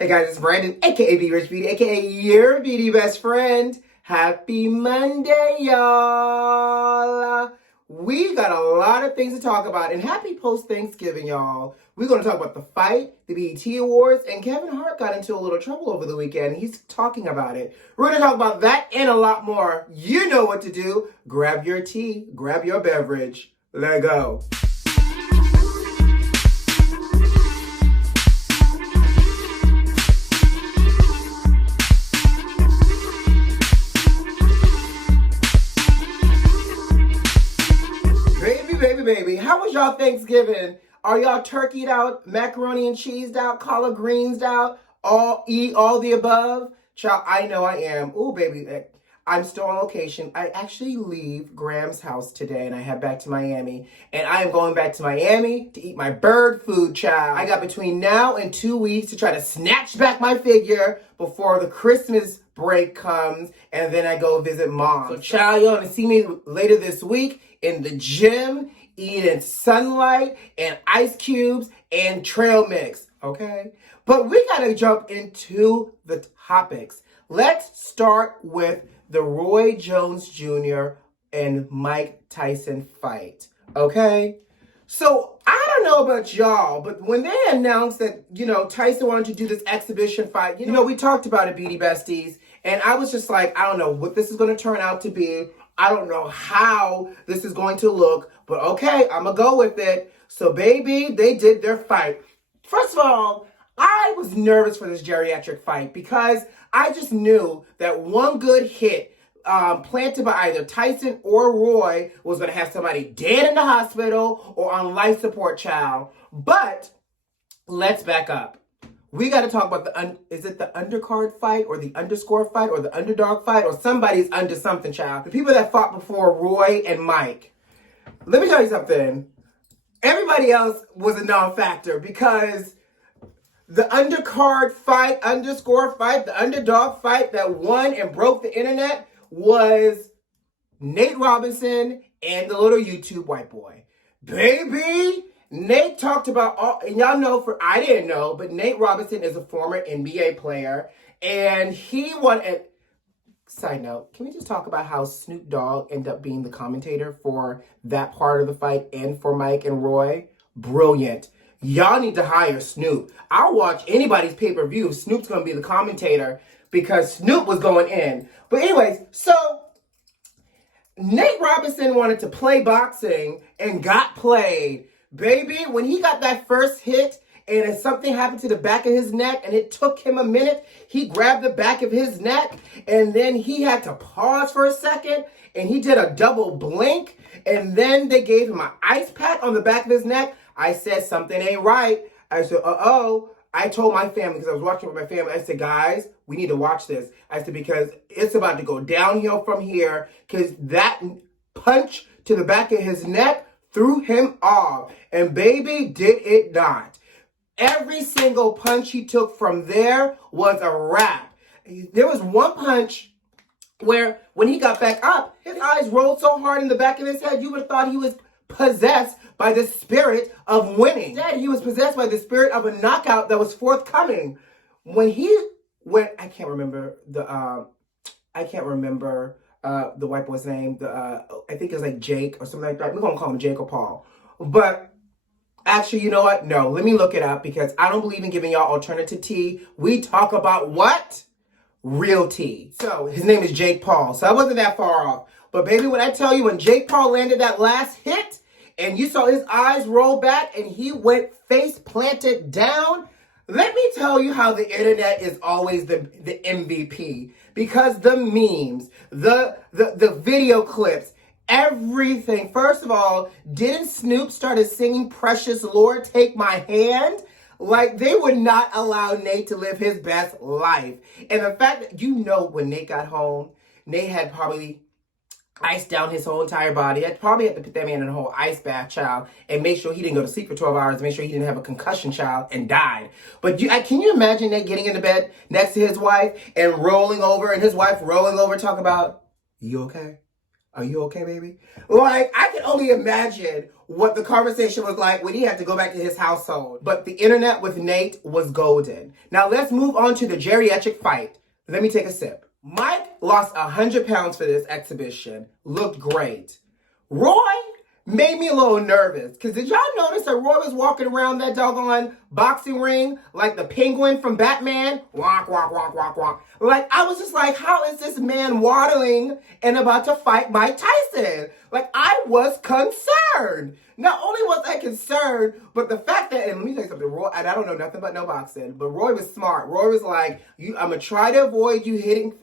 Hey guys, it's Brandon, aka B.Rich Beauty, aka your beauty best friend. Happy Monday, y'all. We got a lot of things to talk about, and happy post-Thanksgiving, y'all. We're going to talk about the fight, the BET Awards, and Kevin Hart got into a little trouble over the weekend. He's talking about it. We're going to talk about that and a lot more. You know what to do. Grab your tea, grab your beverage. Let go. Baby, how was y'all Thanksgiving? Are y'all turkeyed out, macaroni and cheesed out, collard greens out, all the above? Child, I know I am. Ooh, baby, I'm still on location. I actually leave Graham's house today and I head back to Miami. And I am going back to Miami to eat my bird food, child. I got between now and 2 weeks to try to snatch back my figure before the Christmas break comes, and then I go visit mom. So, child, you're gonna see me later this week in the gym, eating sunlight and ice cubes and trail mix, okay? But we gotta jump into the topics. Let's start with the Roy Jones Jr. and Mike Tyson fight, okay? So I don't know about y'all, but when they announced that, Tyson wanted to do this exhibition fight, we talked about it, Beauty Besties, and I was just like, I don't know what this is gonna turn out to be. I don't know how this is going to look, but okay, I'm going to go with it. So, baby, they did their fight. First of all, I was nervous for this geriatric fight because I just knew that one good hit planted by either Tyson or Roy was going to have somebody dead in the hospital or on life support, child. But let's back up. We got to talk about is it the undercard fight or the underscore fight or the underdog fight or somebody's under something, child. The people that fought before Roy and Mike. Let me tell you something. Everybody else was a non-factor because the undercard fight, underscore fight, the underdog fight that won and broke the internet was Nate Robinson and the little YouTube white boy. Baby! Nate talked about and y'all know I didn't know, but Nate Robinson is a former NBA player, and he won side note, can we just talk about how Snoop Dogg ended up being the commentator for that part of the fight and for Mike and Roy? Brilliant. Y'all need to hire Snoop. I'll watch anybody's pay-per-view if Snoop's going to be the commentator because Snoop was going in. But anyways, so Nate Robinson wanted to play boxing and got played. Baby, when he got that first hit and something happened to the back of his neck and it took him a minute, he grabbed the back of his neck and then he had to pause for a second and he did a double blink and then they gave him an ice pack on the back of his neck. I said, something ain't right. I said, uh-oh. I told my family, because I was watching with my family, I said, guys, we need to watch this. I said, because it's about to go downhill from here because that punch to the back of his neck threw him off. And baby, did it not. Every single punch he took from there was a wrap. There was one punch where when he got back up, his eyes rolled so hard in the back of his head, you would have thought he was possessed by the spirit of winning. Instead, he was possessed by the spirit of a knockout that was forthcoming. When he went, I can't remember the white boy's name. I think it was like Jake or something like that. We're going to call him Jake or Paul. But actually, you know what? No, let me look it up because I don't believe in giving y'all alternative tea. We talk about what? Real tea. So his name is Jake Paul. So I wasn't that far off. But baby, when I tell you, when Jake Paul landed that last hit and you saw his eyes roll back and he went face planted down, let me tell you how the internet is always the MVP. Because the memes, the video clips, everything. First of all, didn't Snoop start singing Precious Lord, Take My Hand? Like, they would not allow Nate to live his best life. And the fact that, when Nate got home, Nate had probably iced down his whole entire body. I probably had to put that man in a whole ice bath, child, and make sure he didn't go to sleep for 12 hours, make sure he didn't have a concussion, child, and died. But can you imagine Nate getting into bed next to his wife and rolling over, and his wife rolling over, talking about, you okay? Are you okay, baby? Like, I can only imagine what the conversation was like when he had to go back to his household. But the internet with Nate was golden. Now let's move on to the geriatric fight. Let me take a sip. Mike lost 100 pounds for this exhibition. Looked great. Roy made me a little nervous. Because did y'all notice that Roy was walking around that doggone boxing ring like the penguin from Batman? Walk, walk, walk, walk, walk. Like, I was just like, how is this man waddling and about to fight Mike Tyson? Like, I was concerned. Not only was I concerned, but the fact that, and let me tell you something, Roy, and I don't know nothing about no boxing, but Roy was smart. Roy was like, I'm going to try to avoid you hitting,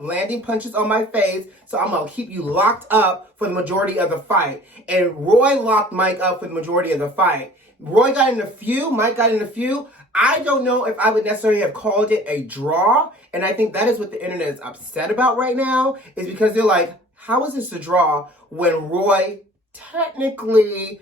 landing punches on my face, so I'm going to keep you locked up for the majority of the fight. And Roy locked Mike up for the majority of the fight. Roy got in a few, Mike got in a few. I don't know if I would necessarily have called it a draw, and I think that is what the internet is upset about right now, is because they're like, how is this a draw when Roy technically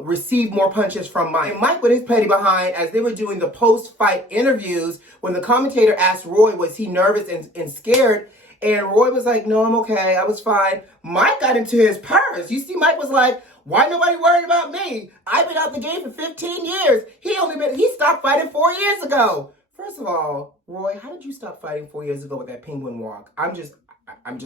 received more punches from Mike? And Mike with his petty behind, as they were doing the post-fight interviews, when the commentator asked Roy, was he nervous and scared? And Roy was like, no, I'm okay, I was fine. Mike got into his purse. You see, Mike was like, why nobody worried about me? I've been out the game for 15 years. He stopped fighting 4 years ago. First of all, Roy, how did you stop fighting 4 years ago with that penguin walk? I'm just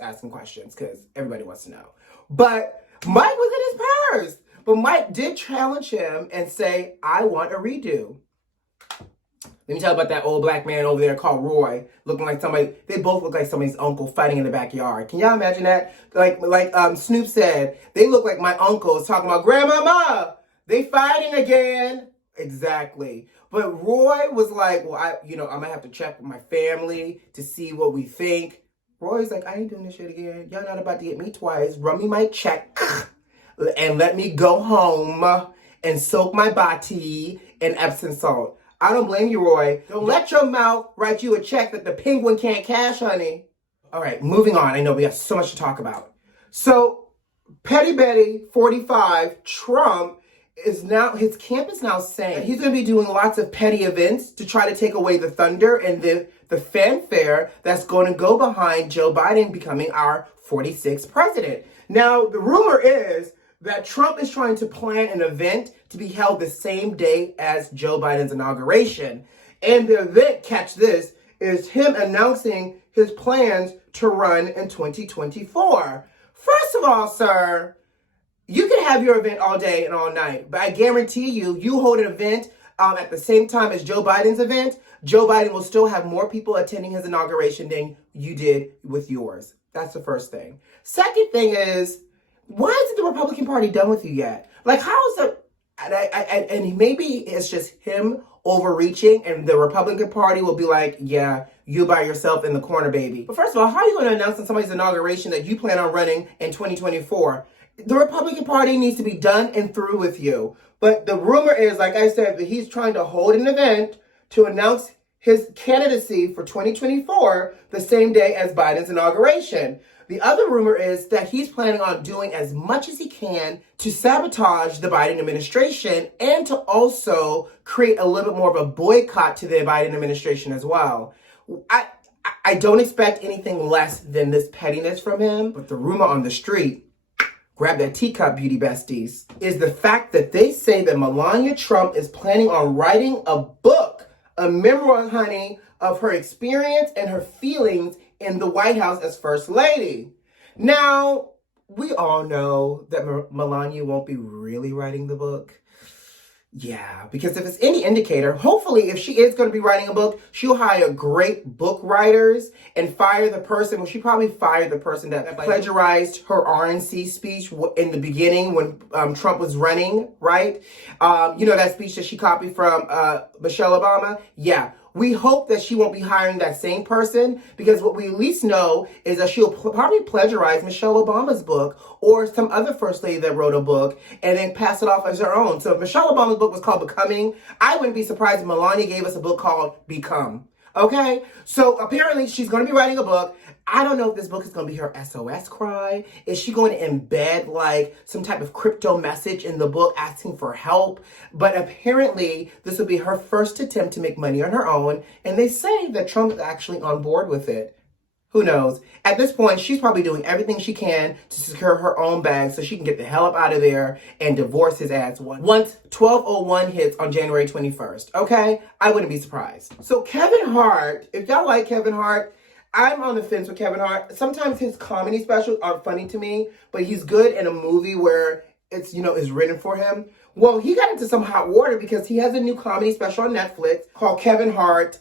asking questions because everybody wants to know. But Mike was in his purse. But Mike did challenge him and say, I want a redo. Let me tell you about that old black man over there called Roy, looking like somebody. They both look like somebody's uncle fighting in the backyard. Can y'all imagine that? Like Snoop said, they look like my uncles talking about, Grandmama, they fighting again. Exactly. But Roy was like, well, I'm going to have to check with my family to see what we think. Roy's like, I ain't doing this shit again. Y'all not about to get me twice. Run me my check and let me go home and soak my body in Epsom salt. I don't blame you, Roy. Don't let your mouth write you a check that the penguin can't cash, honey. All right, moving on. I know we have so much to talk about. So, Petty Betty, 45, Trump, his camp is now saying he's going to be doing lots of petty events to try to take away the thunder and the fanfare that's going to go behind Joe Biden becoming our 46th president. Now, the rumor is that Trump is trying to plan an event to be held the same day as Joe Biden's inauguration. And the event, catch this, is him announcing his plans to run in 2024. First of all, sir, you can have your event all day and all night, but I guarantee you hold an event at the same time as Joe Biden's event, Joe Biden will still have more people attending his inauguration than you did with yours. That's the first thing. Second thing is, why isn't the Republican Party done with you yet? Like, how is the... And maybe it's just him overreaching and the Republican Party will be like, yeah, you by yourself in the corner, baby. But first of all, how are you going to announce on somebody's inauguration that you plan on running in 2024? The Republican Party needs to be done and through with you. But the rumor is, like I said, that he's trying to hold an event to announce his candidacy for 2024 the same day as Biden's inauguration. The other rumor is that he's planning on doing as much as he can to sabotage the Biden administration and to also create a little bit more of a boycott to the Biden administration as well. I don't expect anything less than this pettiness from him, but the rumor on the street, grab that teacup, beauty besties, is the fact that they say that Melania Trump is planning on writing a book, a memoir, honey, of her experience and her feelings in the White House as First Lady. Now, we all know that Melania won't be really writing the book. Yeah, because if it's any indicator, hopefully if she is going to be writing a book, she'll hire great book writers and fire the person. Well, she probably fired the person that plagiarized her RNC speech in the beginning when Trump was running, right? That speech that she copied from Michelle Obama? Yeah. We hope that she won't be hiring that same person, because what we at least know is that she'll probably plagiarize Michelle Obama's book or some other first lady that wrote a book and then pass it off as her own. So if Michelle Obama's book was called Becoming, I wouldn't be surprised if Melania gave us a book called Become. Okay? So apparently she's going to be writing a book. I don't know if this book is going to be her SOS cry. Is she going to embed like some type of crypto message in the book asking for help? But apparently this will be her first attempt to make money on her own. And they say that Trump is actually on board with it. Who knows? At this point, she's probably doing everything she can to secure her own bag so she can get the hell up out of there and divorce his ass once 12:01 hits on January 21st. Okay? I wouldn't be surprised. So Kevin Hart, if y'all like Kevin Hart, I'm on the fence with Kevin Hart. Sometimes his comedy specials aren't funny to me, but he's good in a movie where it's, is written for him. Well, he got into some hot water because he has a new comedy special on Netflix called Kevin Hart,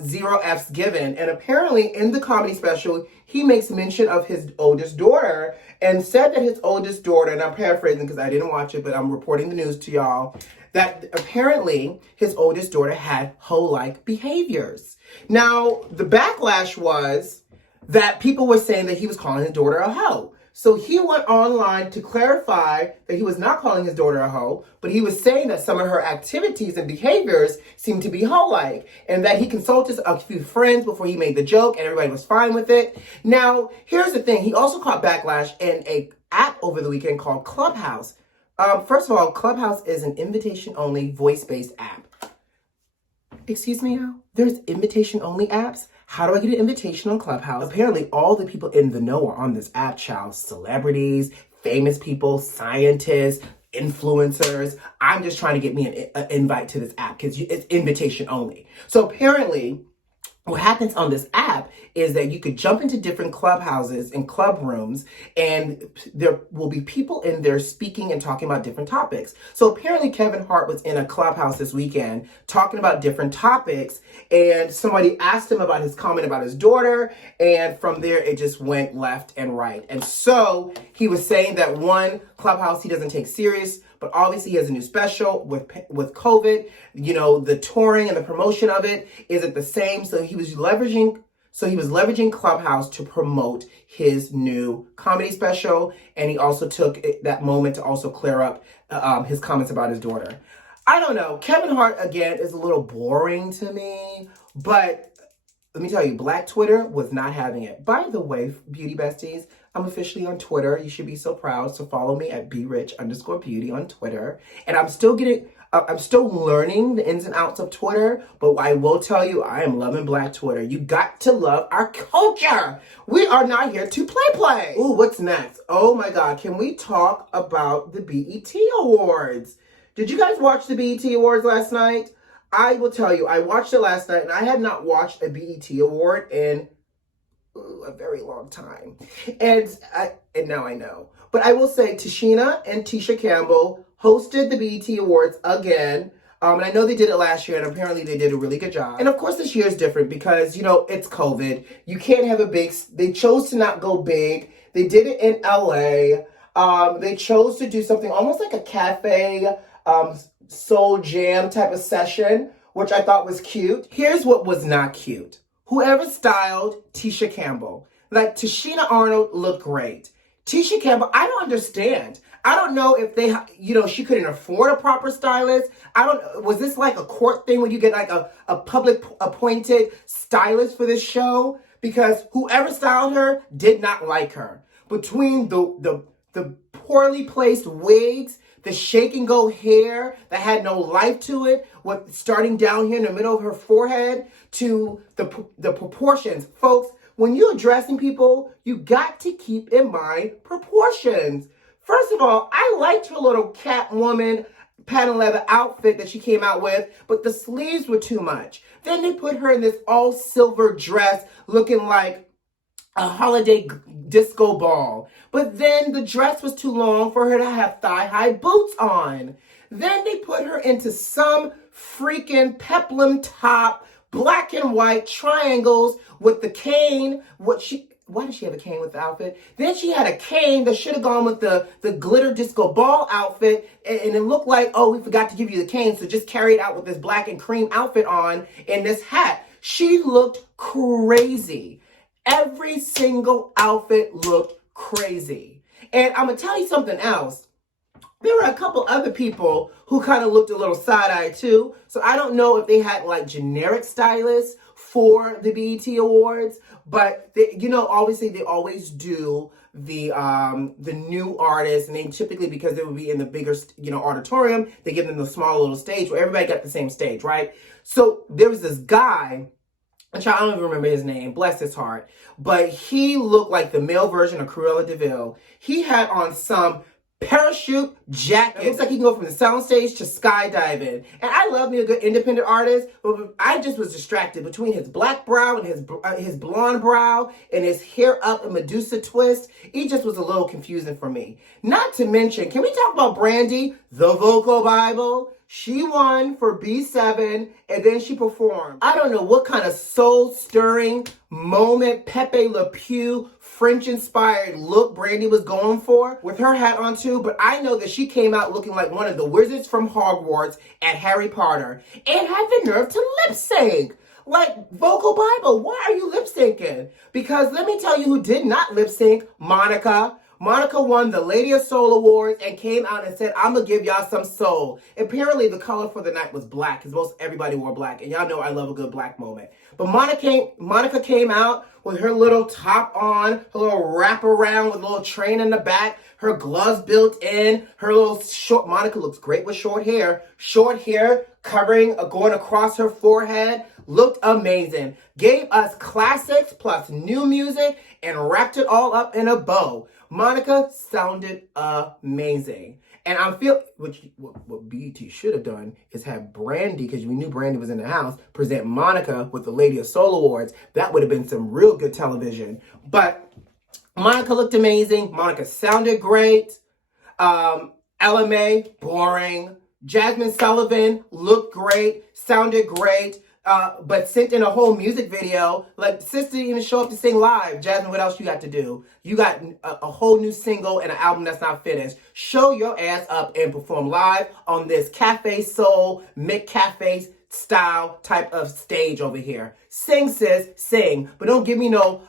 Zero F's Given. And apparently in the comedy special, he makes mention of his oldest daughter and said that his oldest daughter, and I'm paraphrasing because I didn't watch it, but I'm reporting the news to y'all, that apparently his oldest daughter had hoe-like behaviors. Now, the backlash was that people were saying that he was calling his daughter a hoe. So he went online to clarify that he was not calling his daughter a hoe, but he was saying that some of her activities and behaviors seemed to be hoe-like, and that he consulted a few friends before he made the joke, and everybody was fine with it. Now, here's the thing. He also caught backlash in an app over the weekend called Clubhouse. First of all, Clubhouse is an invitation-only, voice-based app. Excuse me now? There's invitation-only apps? How do I get an invitation on Clubhouse? Apparently, all the people in the know are on this app, child. Celebrities, famous people, scientists, influencers. I'm just trying to get me an invite to this app because it's invitation only. So apparently, what happens on this app is that you could jump into different clubhouses and club rooms, and there will be people in there speaking and talking about different topics. So apparently Kevin Hart was in a clubhouse this weekend talking about different topics, and somebody asked him about his comment about his daughter, and from there it just went left and right. And so he was saying that one clubhouse he doesn't take serious, but obviously he has a new special with COVID. The touring and the promotion of it isn't the same. So he was leveraging Clubhouse to promote his new comedy special. And he also took that moment to also clear up his comments about his daughter. I don't know. Kevin Hart, again, is a little boring to me, but let me tell you, Black Twitter was not having it. By the way, beauty besties, I'm officially on Twitter. You should be so proud. So follow me at B.Rich_beauty on Twitter. And I'm still learning the ins and outs of Twitter, but I will tell you, I am loving Black Twitter. You got to love our culture. We are not here to play. Ooh, what's next? Oh my God, can we talk about the BET Awards? Did you guys watch the BET Awards last night? I will tell you, I watched it last night, and I had not watched a BET Award in a very long time. And now I know. But I will say Tashina and Tisha Campbell hosted the BET Awards again. And I know they did it last year, and apparently they did a really good job. And of course this year is different because, it's COVID. You can't have they chose to not go big. They did it in LA. They chose to do something almost like a cafe, soul jam type of session, which I thought was cute. Here's what was not cute. Whoever styled Tisha Campbell, like Tashina Arnold looked great. Tisha Campbell, I don't understand. I don't know if she couldn't afford a proper stylist. Was this like a court thing where you get like a public appointed stylist for this show? Because whoever styled her did not like her. Between the poorly placed wigs, the shake and go hair that had no life to it, starting down here in the middle of her forehead, to the proportions. Folks, when you're dressing people, you got to keep in mind proportions. First of all, I liked her little Catwoman patent leather outfit that she came out with, but the sleeves were too much. Then they put her in this all silver dress looking like a holiday disco ball. But then the dress was too long for her to have thigh-high boots on. Then they put her into some freaking peplum top, black and white triangles with the cane. Why did she have a cane with the outfit? Then she had a cane that should have gone with the glitter disco ball outfit. And it looked like, oh, we forgot to give you the cane, so just carry it out with this black and cream outfit on and this hat. She looked crazy. Every single outfit looked crazy. And I'm going to tell you something else. There were a couple other people who kind of looked a little side-eyed too. So I don't know if they had like generic stylists for the BET Awards, but obviously they always do the new artists, and they typically, because they would be in the bigger auditorium, they give them the small little stage where everybody got the same stage, right? So there was this guy I don't even remember his name, bless his heart, but he looked like the male version of Cruella de Vil. He had on some parachute jacket. It looks like he can go from the soundstage to skydiving. And I love me a good independent artist, but I just was distracted between his black brow and his blonde brow and his hair up a Medusa twist. It just was a little confusing for me. Not to mention, can we talk about Brandy, the vocal Bible? She won for B7 and then she performed. I don't know what kind of soul-stirring moment, Pepe Le Pew, French-inspired look Brandy was going for with her hat on too, but I know that she came out looking like one of the wizards from Hogwarts at Harry Potter and had the nerve to lip sync. Like, vocal Bible, why are you lip syncing? Because let me tell you who did not lip sync, Monica. Monica won the Lady of Soul Awards and came out and said, I'm going to give y'all some soul. Apparently, the color for the night was black because most everybody wore black. And y'all know I love a good black moment. But Monica came out with her little top on, her little wraparound with a little train in the back, her gloves built in, her little short, Monica looks great with short hair covering, going across her forehead, looked amazing. Gave us classics plus new music and wrapped it all up in a bow. Monica sounded amazing. And I'm what BET should have done is have Brandy, because we knew Brandy was in the house, present Monica with the Lady of Soul Awards. That would have been some real good television. But Monica looked amazing. Monica sounded great. LMA, boring. Jasmine Sullivan looked great, sounded great. But sent in a whole music video. Like, sister didn't even show up to sing live. Jasmine, what else you got to do? You got a whole new single and an album that's not finished. Show your ass up and perform live on this Cafe Soul, McCafe style type of stage over here. Sing, sis, sing. But don't give me no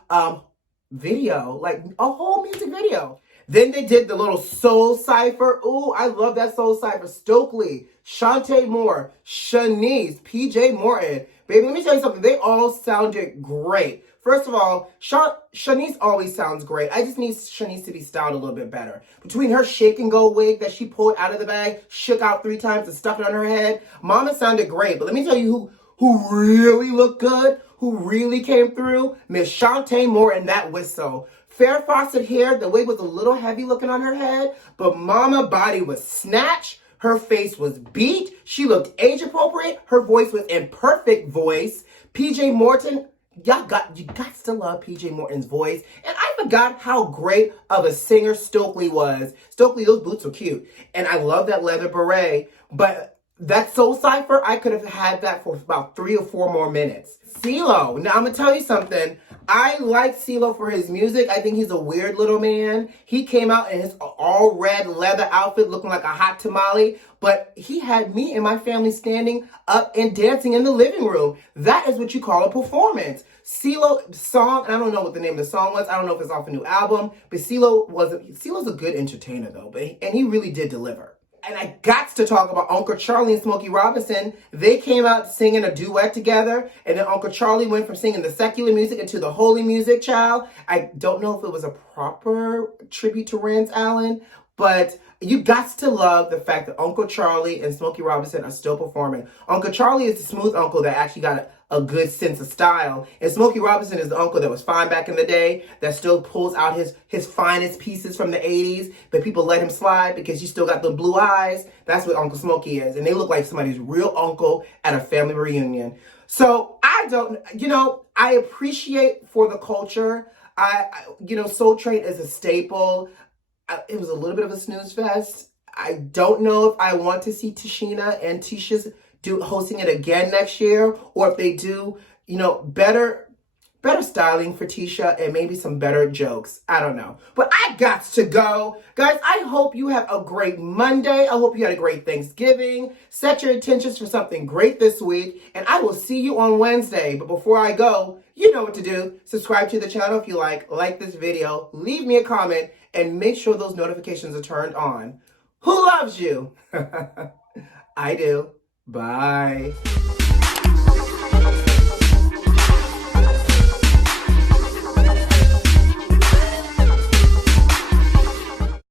video, like a whole music video. Then they did the little soul cipher. Ooh, I love that soul cipher. Stokely, Shantae Moore, Shanice, PJ Morton. Baby, let me tell you something. They all sounded great. First of all, Shanice always sounds great. I just need Shanice to be styled a little bit better. Between her shake and go wig that she pulled out of the bag, shook out 3 times and stuffed it on her head, Mama sounded great. But let me tell you who really looked good, who really came through, Miss Shantae Moore and that whistle. Fair frosted hair, the wig was a little heavy looking on her head, but Mama body was snatched. Her face was beat. She looked age appropriate. Her voice was in perfect voice. PJ Morton, you got to love PJ Morton's voice. And I forgot how great of a singer Stokely was. Stokely, those boots were cute. And I love that leather beret. But that soul cipher, I could have had that for about 3 or 4 more minutes. CeeLo, now I'm going to tell you something. I like CeeLo for his music. I think he's a weird little man. He came out in his all red leather outfit looking like a hot tamale, but he had me and my family standing up and dancing in the living room. That is what you call a performance. CeeLo's song, and I don't know what the name of the song was. I don't know if it's off a new album, but CeeLo's a good entertainer though, and he really did deliver. And I got to talk about Uncle Charlie and Smokey Robinson. They came out singing a duet together. And then Uncle Charlie went from singing the secular music into the holy music, child. I don't know if it was a proper tribute to Rance Allen, but you got to love the fact that Uncle Charlie and Smokey Robinson are still performing. Uncle Charlie is the smooth uncle that actually got a good sense of style. And Smokey Robinson is the uncle that was fine back in the day, that still pulls out his finest pieces from the 80s, but people let him slide because you still got the blue eyes. That's what Uncle Smokey is. And they look like somebody's real uncle at a family reunion. So I appreciate for the culture. Soul Train is a staple. It was a little bit of a snooze fest. I don't know if I want to see Tashina and Tisha's hosting it again next year, or if they do, better styling for Tisha and maybe some better jokes. I don't know. But I got to go. Guys, I hope you have a great Monday. I hope you had a great Thanksgiving. Set your intentions for something great this week, and I will see you on Wednesday. But before I go, you know what to do. Subscribe to the channel if you like this video, leave me a comment, and make sure those notifications are turned on. Who loves you? I do. Bye.